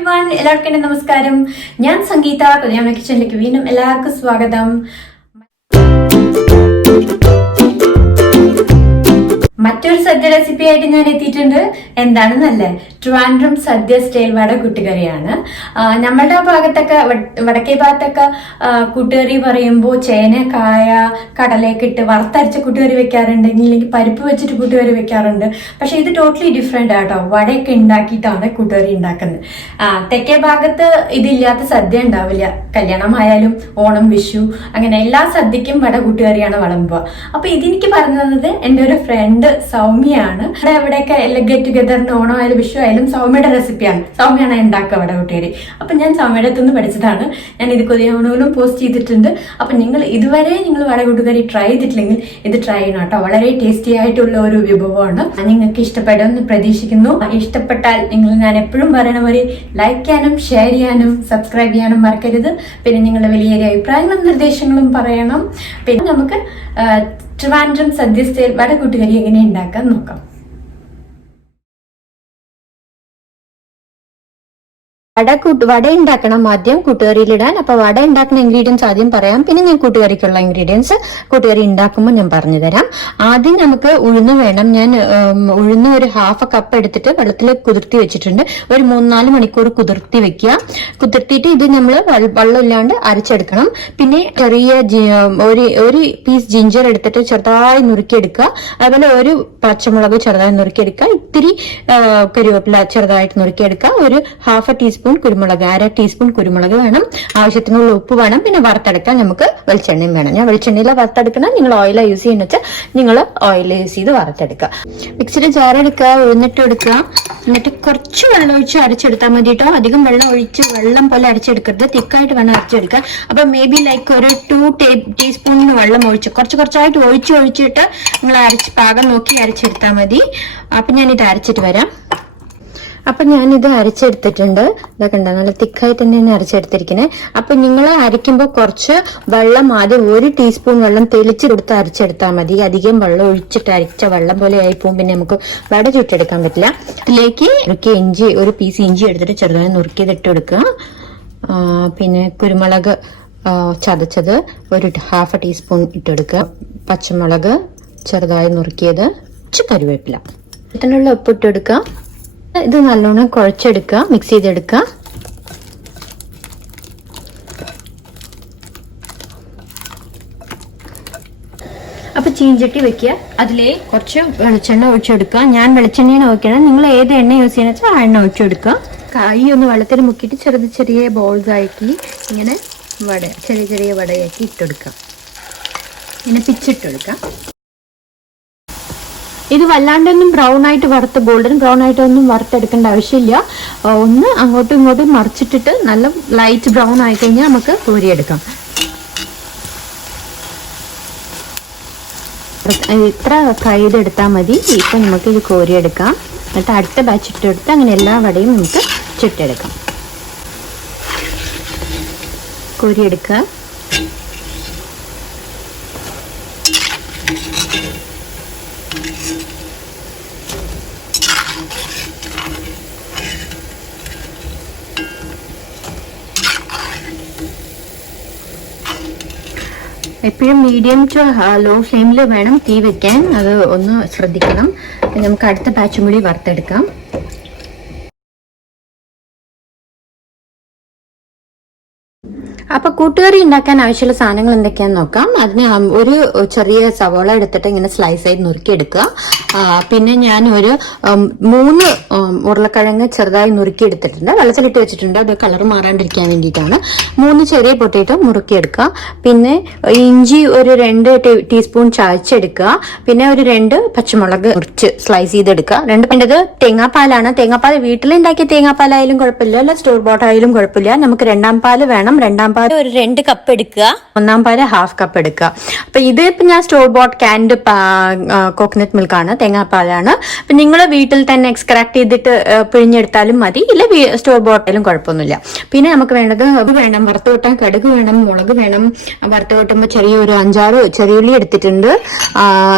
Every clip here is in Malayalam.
എവരിവൺ, എല്ലാവർക്കും നമസ്കാരം. ഞാൻ സംഗീത. പുതിയ കിച്ചണിലേക്ക് വീണ്ടും എല്ലാവർക്കും സ്വാഗതം. മറ്റൊരു സദ്യ റെസിപ്പി ആയിട്ട് ഞാൻ എത്തിയിട്ടുണ്ട്. എന്താണെന്നല്ലേ, ട്രിവാൻഡ്രം സദ്യ സ്റ്റൈൽ വട കൂട്ടുകറിയാണ്. നമ്മളുടെ ഭാഗത്തൊക്കെ, വടക്കേ ഭാഗത്തൊക്കെ കൂട്ടുകറി പറയുമ്പോൾ ചേന, കായ, കടലയൊക്കെ ഇട്ട് വറുത്തരച്ച കൂട്ടുകറി വെക്കാറുണ്ട്, ഇല്ലെങ്കിൽ പരിപ്പ് വെച്ചിട്ട് കൂട്ടുകറി വെക്കാറുണ്ട്. പക്ഷെ ഇത് ടോട്ടലി ഡിഫറെന്റ് ആട്ടോ. വടയൊക്കെ ഉണ്ടാക്കിയിട്ടാണ് കൂട്ടുകറി ഉണ്ടാക്കുന്നത്. തെക്കേ ഭാഗത്ത് ഇതില്ലാത്ത സദ്യ ഉണ്ടാവില്ല. കല്യാണമായാലും ഓണം, വിഷു, അങ്ങനെ എല്ലാ സദ്യക്കും വട കൂട്ടുകറിയാണ് വിളമ്പുക. അപ്പൊ ഇതെനിക്ക് പറഞ്ഞു തന്നത് എൻ്റെ ഒരു ഫ്രണ്ട് സൗമ്യയാണ്. ഇവിടെ എവിടെയൊക്കെ ഗെറ്റ് ടുഗദറിന് ഓണം ആയാലും വിഷു ആയാലും സൗമ്യയുടെ റെസിപ്പിയാണ്. സൗമ്യയാണ് ഉണ്ടാക്കുക വട കൂട്ടുകറി. അപ്പൊ ഞാൻ സൗമ്യയുടെ അടുത്തുനിന്ന് പഠിച്ചതാണ്. ഞാൻ ഇത് കൊതിയോണോലും പോസ്റ്റ് ചെയ്തിട്ടുണ്ട്. അപ്പൊ നിങ്ങൾ ഇതുവരെ വട കൂട്ടുകറി ട്രൈ ചെയ്തിട്ടില്ലെങ്കിൽ ഇത് ട്രൈ ചെയ്യണം കേട്ടോ. വളരെ ടേസ്റ്റി ആയിട്ടുള്ള ഒരു വിഭവമാണ്. നിങ്ങൾക്ക് ഇഷ്ടപ്പെടുമെന്ന് പ്രതീക്ഷിക്കുന്നു. ഇഷ്ടപ്പെട്ടാൽ നിങ്ങൾ, ഞാൻ എപ്പോഴും പറയണ പോലെ, ലൈക്ക് ചെയ്യാനും ഷെയർ ചെയ്യാനും സബ്സ്ക്രൈബ് ചെയ്യാനും മറക്കരുത്. പിന്നെ നിങ്ങളുടെ വലിയ അഭിപ്രായങ്ങളും നിർദ്ദേശങ്ങളും പറയണം. പിന്നെ നമുക്ക് ട്രിവാൻഡ്രം സദ്യ സ്റ്റൈൽ വട കൂട്ടുകറി എങ്ങനെ ഉണ്ടാക്കാൻ നോക്കാം. വട ഉണ്ടാക്കണം ആദ്യം കൂട്ടുകറിയിലിടാൻ. അപ്പൊ വട ഉണ്ടാക്കുന്ന ഇൻഗ്രീഡിയൻസ് ആദ്യം പറയാം, പിന്നെ ഞാൻ കൂട്ടുകറിക്കുള്ള ഇൻഗ്രീഡിയൻസ് കൂട്ടുകറി ഉണ്ടാക്കുമ്പോൾ ഞാൻ പറഞ്ഞു തരാം. ആദ്യം നമുക്ക് ഉഴുന്ന് വേണം. ഞാൻ ഉഴുന്ന് ഒരു ഹാഫ് കപ്പ് എടുത്തിട്ട് വെള്ളത്തിൽ കുതിർത്തി വെച്ചിട്ടുണ്ട്. ഒരു 3-4 മണിക്കൂർ കുതിർത്തി വെക്കുക. കുതിർത്തിയിട്ട് ഇത് നമ്മൾ വെള്ളമില്ലാണ്ട് അരച്ചെടുക്കണം. പിന്നെ ചെറിയ ഒരു പീസ് ജിഞ്ചർ എടുത്തിട്ട് ചെറുതായി നുറുക്കിയെടുക്കുക. അതുപോലെ ഒരു പച്ചമുളക് ചെറുതായി നുറുക്കിയെടുക്കുക. ഇത്തിരി കറിവേപ്പില ചെറുതായിട്ട് നുറുക്കിയെടുക്കുക. ഒരു ഹാഫ് ടീസ്പൂൺ കുരുമുളക്, 1/2 ടീസ്പൂൺ കുരുമുളക് വേണം. ആവശ്യത്തിനുള്ള ഉപ്പ് വേണം. പിന്നെ വറുത്തെടുക്കാൻ നമുക്ക് വെളിച്ചെണ്ണയും വേണം. ഞാൻ വെളിച്ചെണ്ണയില വറുത്തെടുക്കണം. നിങ്ങൾ ഓയില യൂസ് ചെയ്യുന്ന വെച്ചാൽ നിങ്ങൾ ഓയിൽ യൂസ് ചെയ്ത് വറുത്തെടുക്കുക. മിക്സിയുടെ ജാർ എടുക്കുക, ഉഴുന്നിട്ട് എടുക്കുക. എന്നിട്ട് കുറച്ച് വെള്ളം ഒഴിച്ച് അരച്ചെടുത്താൽ മതി കേട്ടോ. അധികം വെള്ളം ഒഴിച്ച് വെള്ളം പോലെ അരച്ചെടുക്കരുത്. തിക്കായിട്ട് വേണം അരച്ചെടുക്കാൻ. അപ്പൊ മേ ബി ലൈക്ക് ഒരു 2 ടീസ്പൂണിന് വെള്ളം ഒഴിച്ച് കുറച്ചായിട്ട് ഒഴിച്ചിട്ട് നിങ്ങൾ പാകം നോക്കി അരച്ചെടുത്താൽ മതി. അപ്പൊ ഞാനിത് അരച്ചിട്ട് വരാം. അപ്പൊ ഞാനിത് അരച്ചെടുത്തിട്ടുണ്ട്. ഇതൊക്കെ ഉണ്ടോ, നല്ല തിക്കായിട്ട് തന്നെയാണ് അരച്ചെടുത്തിരിക്കുന്നത്. അപ്പൊ നിങ്ങൾ അരയ്ക്കുമ്പോൾ കുറച്ച് വെള്ളം ആദ്യം 1 ടീസ്പൂൺ വെള്ളം തെളിച്ച് കൊടുത്ത് അരച്ചെടുത്താൽ മതി. അധികം വെള്ളം ഒഴിച്ചിട്ട് അരച്ച വെള്ളം പോലെ ആയി പോകും. പിന്നെ നമുക്ക് വട ചുട്ടെടുക്കാൻ പറ്റില്ല. ഇതിലേക്ക് ഒരു പീസ് ഇഞ്ചി എടുത്തിട്ട് ചെറുതായി നുറുക്കിയത് ഇട്ട് കൊടുക്കുക. പിന്നെ കുരുമുളക് ചതച്ചത് ഒരു ഹാഫ് ടീസ്പൂൺ ഇട്ടെടുക്കുക. പച്ചമുളക് ചെറുതായി നുറുക്കിയത്, കുറച്ച് കറിവേപ്പില, ഇതിനുള്ള ഉപ്പ് ഇട്ടെടുക്കുക. ഇത് നല്ലോണം കുഴച്ചെടുക്കുക, മിക്സ് ചെയ്തെടുക്കുക. അപ്പൊ ചീഞ്ചട്ടി വെക്കുക. അതിലെ കുറച്ച് വെളിച്ചെണ്ണ ഒഴിച്ചെടുക്കുക. ഞാൻ വെളിച്ചെണ്ണയാണ് ഒഴിക്കണം. നിങ്ങൾ ഏത് എണ്ണ യൂസ് ചെയ്യുന്ന വെച്ചാൽ ആ എണ്ണ ഒഴിച്ചെടുക്കുക. കായ് ഒന്ന് വെള്ളത്തിൽ മുക്കിയിട്ട് ചെറിയ ബോൾസ് ആക്കി ഇങ്ങനെ ചെറിയ വടയാക്കി ഇട്ടെടുക്കുക. ഇങ്ങനെ പിച്ചിട്ടെടുക്കുക. ഇത് വല്ലാണ്ടൊന്നും ബ്രൗൺ ആയിട്ട് ഗോൾഡൻ ബ്രൗൺ ആയിട്ടൊന്നും വറുത്തെടുക്കേണ്ട ആവശ്യമില്ല. ഒന്ന് അങ്ങോട്ടും ഇങ്ങോട്ടും മറിച്ചിട്ടിട്ട് നല്ല ലൈറ്റ് ബ്രൗൺ ആയി കഴിഞ്ഞാൽ നമുക്ക് കോരിയെടുക്കാം. ഇത്ര ഫ്രൈ ചെയ്തെടുത്താൽ മതി. ഇപ്പൊ നമുക്ക് ഇത് കോരിയെടുക്കാം. എന്നിട്ട് അടുത്ത ബാച്ച് ഇട്ടെടുത്ത് അങ്ങനെ എല്ലാ വടയും നമുക്ക് ചുട്ടെടുക്കാം. കോരിയെടുക്കുക. എപ്പോഴും മീഡിയം ടു ലോ ഫ്ലെയിമിൽ വേണം തീ വെക്കാൻ. അത് ഒന്ന് ശ്രദ്ധിക്കണം. നമുക്ക് അടുത്ത ബാച്ചും കൂടി വറുത്തെടുക്കാം. അപ്പൊ കൂട്ടുകറി ഉണ്ടാക്കാൻ ആവശ്യമുള്ള സാധനങ്ങൾ എന്തൊക്കെയാന്ന് നോക്കാം. അതിന് ഒരു ചെറിയ സവോള എടുത്തിട്ട് ഇങ്ങനെ സ്ലൈസ് ആയി നുറുക്കിയെടുക്കുക. പിന്നെ ഞാൻ ഒരു 3 ഉരുളക്കിഴങ്ങ് ചെറുതായി നുറുക്കി എടുത്തിട്ടുണ്ട്. വെള്ളത്തിലിട്ട് വെച്ചിട്ടുണ്ട്. അത് കളർ മാറാണ്ടിരിക്കാൻ വേണ്ടിയിട്ടാണ്. 3 ചെറിയ പൊട്ടേറ്റോ മുറുക്കിയെടുക്കുക. പിന്നെ ഇഞ്ചി ഒരു 2 ടീസ്പൂൺ ചതച്ചെടുക്കുക. പിന്നെ ഒരു 2 പച്ചമുളക് മുറിച്ച് സ്ലൈസ് ചെയ്തെടുക്കുക. വേണ്ടത് തേങ്ങാപ്പാലാണ്. തേങ്ങാപ്പാൽ വീട്ടിലുണ്ടാക്കിയ തേങ്ങാപ്പാലായാലും കുഴപ്പമില്ല, അല്ല സ്റ്റോർ ബോട്ട് ആയാലും കുഴപ്പമില്ല. നമുക്ക് 2ാം പാല് വേണം. ഉണ്ടാക്കണം. രണ്ടാം പാൽ ഒരു 2 കപ്പ് എടുക്കുക, ഒന്നാം പാല് 1/2 കപ്പ് എടുക്കുക. അപ്പൊ ഇത് ഇപ്പൊ ഞാൻ സ്റ്റോർ ബോട്ട് ക്യാൻഡ് കോക്കനട്ട് മിൽക്കാണ്, തേങ്ങാപ്പാലാണ്. അപ്പൊ നിങ്ങൾ വീട്ടിൽ തന്നെ എക്സ്ട്രാക്ട് ചെയ്തിട്ട് പിഴിഞ്ഞെടുത്താലും മതി, ഇല്ല സ്റ്റോർ ബോട്ടിലും കുഴപ്പമൊന്നുമില്ല. പിന്നെ നമുക്ക് വേണ്ടത് വേണം, വറുത്ത് കൂട്ടാൻ കടുക് വേണം, മുളക് വേണം. വറുത്ത് കൂട്ടുമ്പോൾ ചെറിയൊരു 5-6 ചെറിയുള്ളി എടുത്തിട്ടുണ്ട്,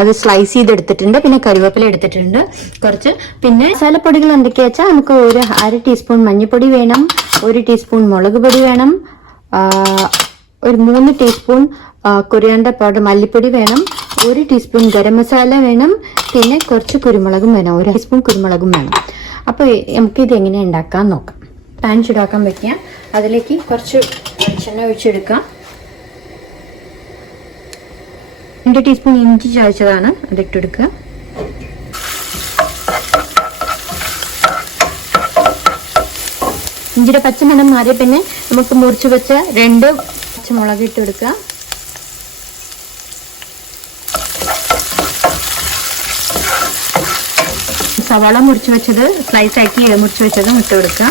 അത് സ്ലൈസ് ചെയ്തെടുത്തിട്ടുണ്ട്. പിന്നെ കറിവേപ്പില എടുത്തിട്ടുണ്ട് കുറച്ച്. പിന്നെ മസാലപ്പൊടികൾ എന്തൊക്കെയാ വെച്ചാൽ നമുക്ക് ഒരു 1/2 ടീസ്പൂൺ മഞ്ഞൾപ്പൊടി വേണം, 1 ടീസ്പൂൺ മുളക് പൊടി വേണം, ഒരു 3 ടീസ്പൂൺ കൊറിയാണ്ടർ പൗഡർ മല്ലിപ്പൊടി വേണം, 1 ടീസ്പൂൺ ഗരം മസാല വേണം, പിന്നെ കുറച്ച് കുരുമുളകും വേണം, 1 ടീസ്പൂൺ കുരുമുളകും വേണം. അപ്പോൾ നമുക്കിത് എങ്ങനെ ഉണ്ടാക്കാൻ നോക്കാം. പാൻ ചൂടാക്കാൻ വെക്കാം, അതിലേക്ക് കുറച്ച് വെളിച്ചെണ്ണ ഒഴിച്ചെടുക്കാം. 2 ടീസ്പൂൺ ഇഞ്ചി ചതച്ചതാണ്, അതിട്ടെടുക്കുക. ഇഞ്ചിയുടെ പച്ചമണം മാറി പിന്നെ നമുക്ക് മുറിച്ച് വെച്ച 2 പച്ചമുളക് ഇട്ട് കൊടുക്കുക. സവാള മുറിച്ച് വെച്ചത് സ്ലൈസ് ആക്കി മുറിച്ച് വെച്ചതും ഇട്ട് കൊടുക്കുക.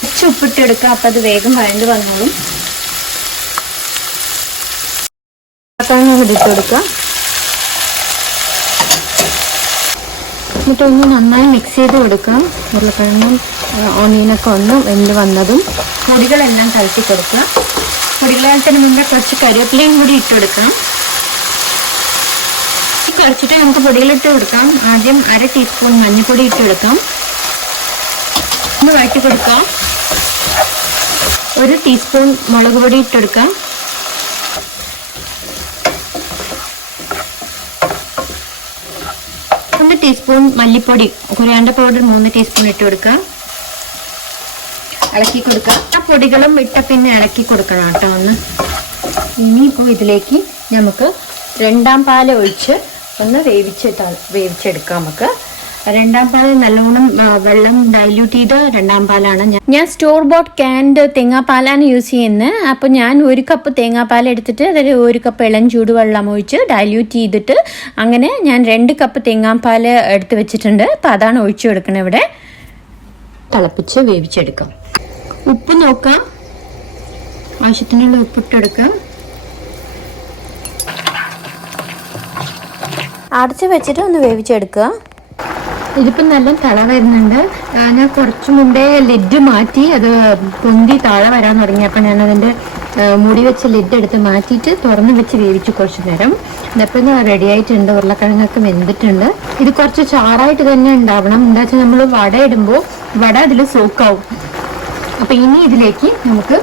കുറച്ച് ഉപ്പിട്ട് എടുക്കുക, അപ്പം അത് വേഗം വഴണ്ട് വന്നോളും. ഇട്ട് കൊടുക്കുക. എന്നിട്ടൊന്ന് നന്നായി മിക്സ് ചെയ്ത് കൊടുക്കാം. ഉരുളക്കിഴങ്ങും ഓണിയനൊക്കെ ഒന്ന് വെന്ത് വന്നതും പൊടികളെല്ലാം കലക്കി കൊടുക്കുക. പൊടികളത്തിന് മുമ്പ് കുറച്ച് കരിവേപ്പിലയും കൂടി ഇട്ട് കൊടുക്കാം. കുറച്ചിട്ട് നമുക്ക് പൊടികളിട്ട് കൊടുക്കാം. ആദ്യം 1/2 ടീസ്പൂൺ മഞ്ഞൾപ്പൊടി ഇട്ട് കൊടുക്കാം, ഒന്ന് വഴറ്റി കൊടുക്കാം. 1 ടീസ്പൂൺ മുളക് പൊടി ഇട്ട് കൊടുക്കാം. 1 ടീസ്പൂൺ മല്ലിപ്പൊടി, കൊറിയാണ്ടർ പൗഡർ 3 ടീസ്പൂൺ ഇട്ട് കൊടുക്കാം. ഇളക്കി കൊടുക്കുക. ആ പൊടികളും ഇട്ട പിന്നെ ഇളക്കി കൊടുക്കണം കേട്ടോ ഒന്ന്. ഇനിയിപ്പോൾ ഇതിലേക്ക് നമുക്ക് രണ്ടാം പാൽ ഒഴിച്ച് ഒന്ന് വേവിച്ചെടുക്കാം. നമുക്ക് രണ്ടാം പാൽ നല്ലോണം വെള്ളം ഡൈല്യൂട്ട് ചെയ്ത് രണ്ടാം പാലാണ്. ഞാൻ സ്റ്റോർ ബോട്ട് ക്യാൻഡ് തേങ്ങാപ്പാലാണ് യൂസ് ചെയ്യുന്നത്. അപ്പോൾ ഞാൻ 1 കപ്പ് തേങ്ങാപ്പാൽ എടുത്തിട്ട് അതിൽ 1 കപ്പ് ഇളം ചൂടുവെള്ളം ഒഴിച്ച് ഡൈല്യൂട്ട് ചെയ്തിട്ട് അങ്ങനെ ഞാൻ 2 കപ്പ് തേങ്ങാപ്പാൽ എടുത്ത് വെച്ചിട്ടുണ്ട്. അപ്പോൾ അതാണ് ഒഴിച്ചു കൊടുക്കുന്നത്. ഇവിടെ തിളപ്പിച്ച് വേവിച്ചെടുക്കാം. ഉപ്പ് നോക്കാം, ആവശ്യത്തിനുള്ള ഉപ്പിട്ടെടുക്കാം. അടച്ച് വെച്ചിട്ട് ഒന്ന് വേവിച്ചെടുക്കുക. ഇതിപ്പം നല്ല തള വരുന്നുണ്ട്. ഞാൻ കുറച്ച് മുമ്പേ ലിഡ് മാറ്റി, അത് പൊന്തി താഴെ വരാൻ തുടങ്ങിയപ്പോൾ ഞാൻ അതിൻ്റെ മൂടി വെച്ച ലിഡ് എടുത്ത് മാറ്റിയിട്ട് തുറന്ന് വെച്ച് വേവിച്ചു കുറച്ച് നേരം. ഇതപ്പം റെഡി ആയിട്ടുണ്ട്. ഉരുളക്കിഴങ്ങൊക്കെ വെന്തിട്ടുണ്ട്. ഇത് കുറച്ച് ചാറായിട്ട് തന്നെ ഉണ്ടാവണം. എന്താ വെച്ചാൽ നമ്മൾ വട ഇടുമ്പോൾ വട അതിൽ സോക്കാവും. അപ്പം ഇനി ഇതിലേക്ക് നമുക്ക്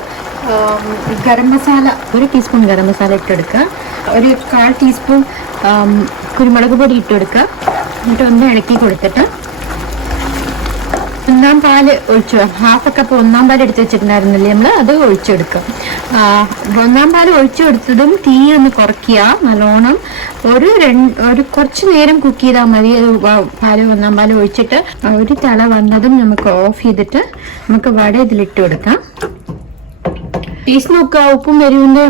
ഗരം മസാല, 1 ടീസ്പൂൺ ഗരം മസാല ഇട്ടെടുക്കുക. ഒരു 1/4 ടീസ്പൂൺ കുരുമുളക് പൊടി ഇട്ടെടുക്കുക. എന്നിട്ട് ഒന്ന് ഇളക്കി കൊടുത്തിട്ട് ഒന്നാം പാൽ ഒഴിച്ചു, 1/2 കപ്പ് ഒന്നാം പാൽ എടുത്ത് വെച്ചിട്ടുണ്ടായിരുന്നില്ലേ നമ്മൾ, അത് ഒഴിച്ചെടുക്കുക. ഒന്നാം പാൽ ഒഴിച്ചെടുത്തതും തീ ഒന്ന് കുറയ്ക്കുക നല്ലോണം. ഒരു കുറച്ച് നേരം കുക്ക് ചെയ്താൽ മതി. ഒന്നാം പാൽ ഒഴിച്ചിട്ട് ഒരു തിള വന്നതും നമുക്ക് ഓഫ് ചെയ്തിട്ട് നമുക്ക് വട ഇതിലിട്ട് കൊടുക്കാം. ടേസ്റ്റ് നോക്കുക, ഉപ്പും എരിവിന്റെ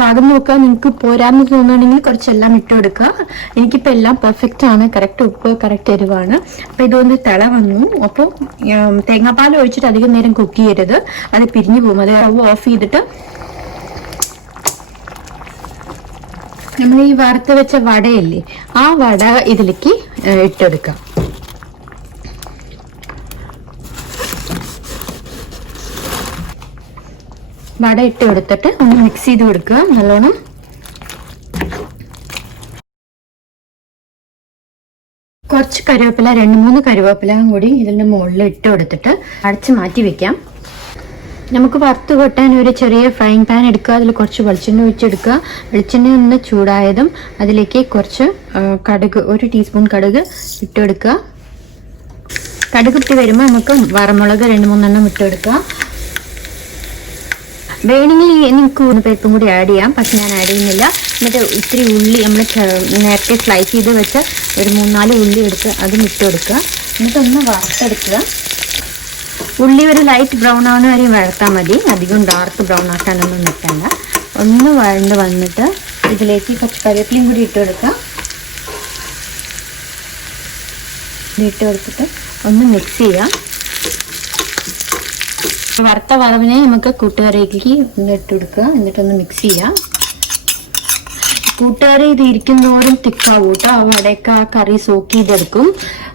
പാകം നോക്കുക. നിങ്ങൾക്ക് പോരാന്ന് തോന്നുകയാണെങ്കിൽ കുറച്ചെല്ലാം ഇട്ട് കൊടുക്കുക. എനിക്കിപ്പോൾ എല്ലാം പെർഫെക്റ്റ് ആണ്, കറക്റ്റ് ഉപ്പ് കറക്റ്റ് എരിവാണ്. അപ്പം ഇതൊന്ന് തിള വന്നു. അപ്പോൾ തേങ്ങാപ്പാൽ ഒഴിച്ചിട്ട് അധികം നേരം കുക്ക് ചെയ്യരുത്, അത് പിരിഞ്ഞു പോകും. അത് ഓഫ് ചെയ്തിട്ട് നമ്മൾ ഈ വറുത്ത് വെച്ച വടയില്ലേ, ആ വട ഇതിലേക്ക് ഇട്ടെടുക്കാം. വട ഇട്ട് കൊടുത്തിട്ട് ഒന്ന് മിക്സ് ചെയ്ത് കൊടുക്കുക നല്ലോണം. കുറച്ച് കറിവേപ്പില, 2-3 കറിവേപ്പില കൂടി ഇതിൻ്റെ മുകളിൽ ഇട്ട് കൊടുത്തിട്ട് അടച്ച് മാറ്റി വെക്കാം. നമുക്ക് വറുത്ത് കൊട്ടാൻ ഒരു ചെറിയ ഫ്രൈങ് പാൻ എടുക്കുക. അതിൽ കുറച്ച് വെളിച്ചെണ്ണ ഒഴിച്ചെടുക്കുക. വെളിച്ചെണ്ണ ഒന്ന് ചൂടായതും അതിലേക്ക് കുറച്ച് കടുക്, 1 ടീസ്പൂൺ കടുക് ഇട്ടെടുക്കുക. കടുക് ഇട്ട് വരുമ്പോൾ നമുക്ക് വറമുളക് 2-3 എണ്ണം ഇട്ടെടുക്കുക. വേണമെങ്കിൽ എനിക്ക് പരിപ്പും കൂടി ആഡ് ചെയ്യാം, പക്ഷെ ഞാൻ ആഡ് ചെയ്യുന്നില്ല. എന്നിട്ട് ഇത്തിരി ഉള്ളി, നമ്മൾ നേരത്തെ സ്ലൈസ് ചെയ്ത് വെച്ച് ഒരു 3-4 ഉള്ളി എടുത്ത് അതും ഇട്ട് കൊടുക്കുക. എന്നിട്ടൊന്ന് വറുത്തെടുക്കുക. ഉള്ളി ഒരു ലൈറ്റ് ബ്രൗൺ ആവുന്ന വരെ വഴത്താൽ മതി, അധികം ഡാർക്ക് ബ്രൗൺ ആക്കാനൊന്നും നിൽക്കണ്ട. ഒന്ന് വഴണ്ട് വന്നിട്ട് ഇതിലേക്ക് കുറച്ച് കറിവേപ്പിലയും കൂടി ഇട്ട് കൊടുക്കുക. ഇട്ട് കൊടുത്തിട്ട് ഒന്ന് മിക്സ് ചെയ്യുക. വറുത്ത വറവിനെ നമുക്ക് കൂട്ടുകറിയിലേക്ക് ഇട്ട് കൊടുക്കുക. എന്നിട്ടൊന്ന് മിക്സ് ചെയ്യാം. കൂട്ടുകറി ഇത് ഇരിക്കുന്നതോറും തിക്കാവും കേട്ടോ. അവിടെയൊക്കെ ആ കറി സോക്ക് ചെയ്തെടുക്കും.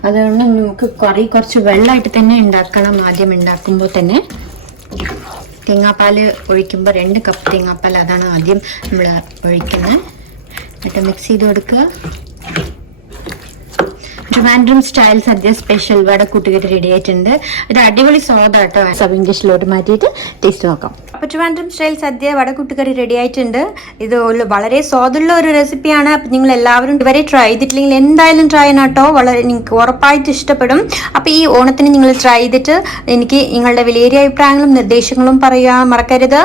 അതുകൊണ്ട് നമുക്ക് കറി കുറച്ച് വെള്ളമായിട്ട് തന്നെ ഉണ്ടാക്കണം. ആദ്യം ഉണ്ടാക്കുമ്പോൾ തന്നെ തേങ്ങാപ്പാൽ ഒഴിക്കുമ്പോൾ 2 കപ്പ് തേങ്ങാപ്പാൽ അതാണ് ആദ്യം നമ്മൾ ഒഴിക്കുന്നത്. എന്നിട്ട് മിക്സ് ചെയ്ത് കൊടുക്കുക. ട്രിവാൻഡ്രം സ്റ്റൈൽ സദ്യ സ്പെഷ്യൽ വട കൂട്ടുകറി റെഡി ആയിട്ടുണ്ട്. ഇത് അടിപൊളി സ്വാദാട്ടോ. സർവിംഗ് ഡിഷിലോട്ട് മാറ്റിയിട്ട് ടേസ്റ്റ് നോക്കാം. അപ്പോൾ ട്രിവാൻഡ്രം സ്റ്റൈൽ സദ്യ വട കൂട്ടുകറി റെഡി ആയിട്ടുണ്ട്. ഇത് വളരെ സ്വാദുള്ള ഒരു റെസിപ്പിയാണ്. അപ്പം നിങ്ങൾ എല്ലാവരും ഇതുവരെ ട്രൈ ചെയ്തിട്ടില്ലെങ്കിൽ എന്തായാലും ട്രൈ ചെയ്യണം കേട്ടോ. വളരെ നിങ്ങൾക്ക് ഉറപ്പായിട്ട് ഇഷ്ടപ്പെടും. അപ്പോൾ ഈ ഓണത്തിന് നിങ്ങൾ ട്രൈ ചെയ്തിട്ട് എനിക്ക് നിങ്ങളുടെ വിലയേറിയ അഭിപ്രായങ്ങളും നിർദ്ദേശങ്ങളും പറയാൻ മറക്കരുത്.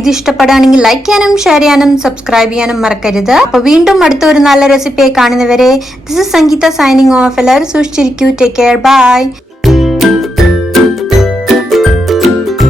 ഇത് ഇഷ്ടപ്പെടുകയാണെങ്കിൽ ലൈക്ക് ചെയ്യാനും ഷെയർ ചെയ്യാനും സബ്സ്ക്രൈബ് ചെയ്യാനും മറക്കരുത്. അപ്പോൾ വീണ്ടും അടുത്തൊരു നല്ല റെസിപ്പിയായി കാണുന്നവരെ this is Sangeetha signing off. എല്ലാവരും സൂക്ഷിച്ചിരിക്കൂ. Take care. ബൈ.